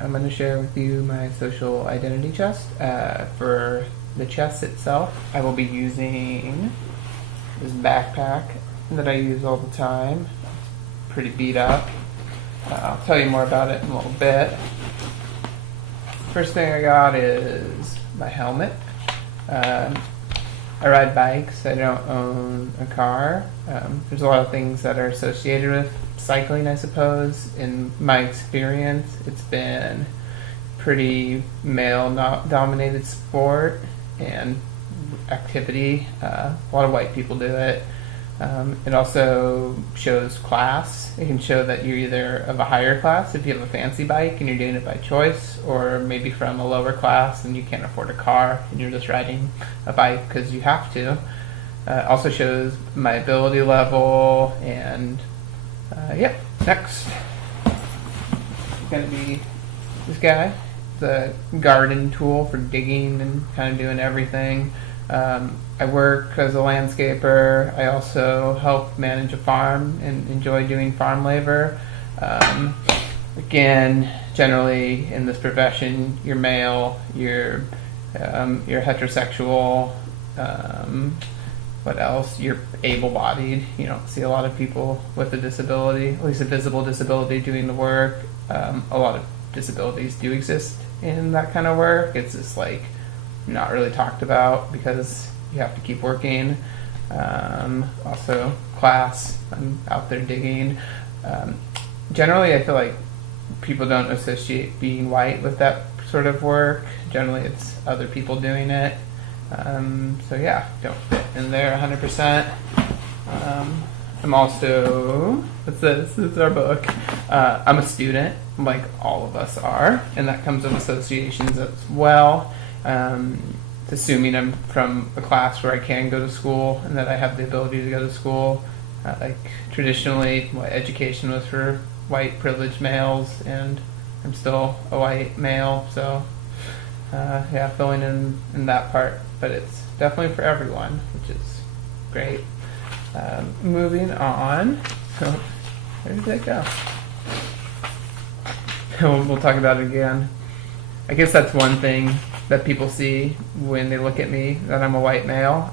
I'm going to share with you my social identity chest. For the chest itself, I will be using this backpack that I use all the time. Pretty beat up. I'll tell you more about it in a little bit. First thing I got is my helmet. I ride bikes. I don't own a car. There's a lot of things that are associated with cycling, I suppose. In my experience, it's been pretty male-dominated sport and activity. A lot of white people do it. It also shows class. It can show that you're either of a higher class if you have a fancy bike and you're doing it by choice, or maybe from a lower class and you can't afford a car and you're just riding a bike because you have to. It also shows my ability level, and next it's going to be this guy. It's a garden tool for digging and kind of doing everything. I work as a landscaper. I also help manage a farm and enjoy doing farm labor. Again, generally in this profession, you're male, you're heterosexual. What else? You're able-bodied. You don't see a lot of people with a disability, at least a visible disability, doing the work. A lot of disabilities do exist in that kind of work. It's just like not really talked about because you have to keep working. Also, class. I'm out there digging. Generally, I feel like people don't associate being white with that sort of work. Generally, it's other people doing it. Don't fit in there 100%. I'm also, what's this? This is our book. I'm a student, like all of us are, and that comes with associations as well. It's assuming I'm from a class where I can go to school and that I have the ability to go to school. Traditionally, education was for white privileged males, and I'm still a white male, so filling in that part. But it's definitely for everyone, which is great. Moving on. Where did that go? We'll talk about it again. I guess that's one thing that people see when they look at me, that I'm a white male.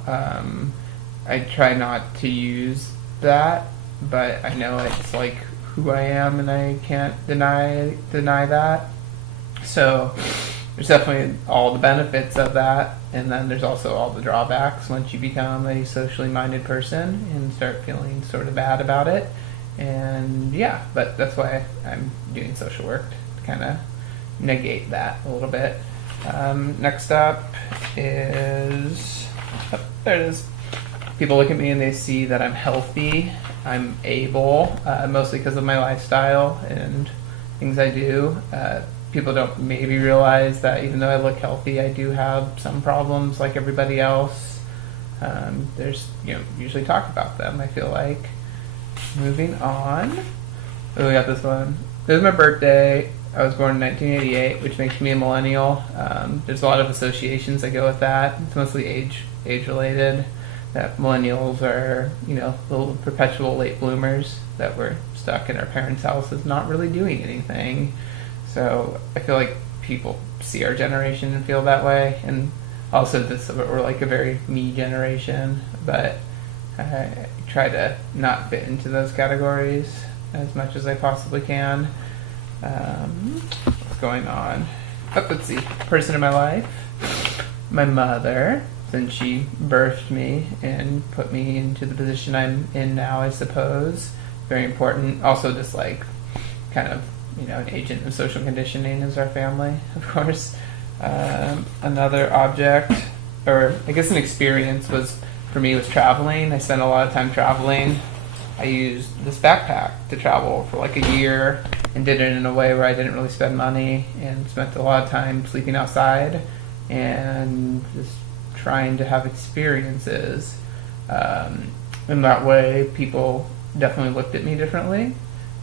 I try not to use that, but I know it's like who I am, and I can't deny that. So there's definitely all the benefits of that, and then there's also all the drawbacks once you become a socially minded person and start feeling sort of bad about it. And but that's why I'm doing social work, to kind of negate that a little bit. Next up is, there it is. People look at me and they see that I'm healthy, I'm able, mostly because of my lifestyle and things I do. People don't maybe realize that even though I look healthy, I do have some problems like everybody else. There's, usually talk about them, I feel like. Moving on. Oh, we got this one. This is my birthday. I was born in 1988, which makes me a millennial. There's a lot of associations that go with that. It's mostly age related. That millennials are, little perpetual late bloomers that were stuck in our parents' houses not really doing anything. So I feel like people see our generation and feel that way. And also we're like a very me generation, but I try to not fit into those categories as much as I possibly can. What's going on? Let's see. Person in my life. My mother, since she birthed me and put me into the position I'm in now, I suppose. Very important. Also just like kind of, an agent of social conditioning is our family, of course. Another object, or I guess an experience for me was traveling. I spent a lot of time traveling. I used this backpack to travel for like a year and did it in a way where I didn't really spend money and spent a lot of time sleeping outside and just trying to have experiences. In that way, people definitely looked at me differently.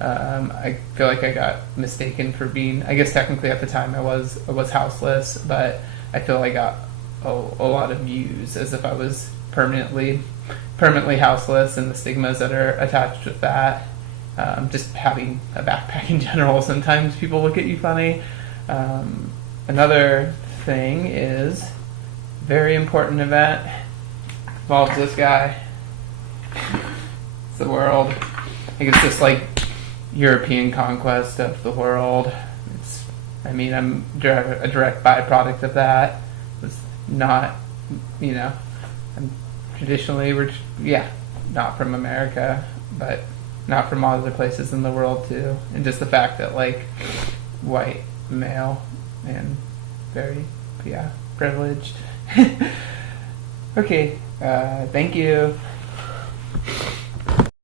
I feel like I got mistaken for being, I guess technically at the time I was houseless, but I feel I got a lot of views as if I was permanently houseless, and the stigmas that are attached with that. Just having a backpack in general, sometimes people look at you funny. Another thing is very important event involves this guy. It's the world. I think it's just like European conquest of the world. I'm a direct byproduct of that. It's not, I'm traditionally, not from America, but not from all other places in the world too. And just the fact that white, male, and very, privileged. Okay, thank you.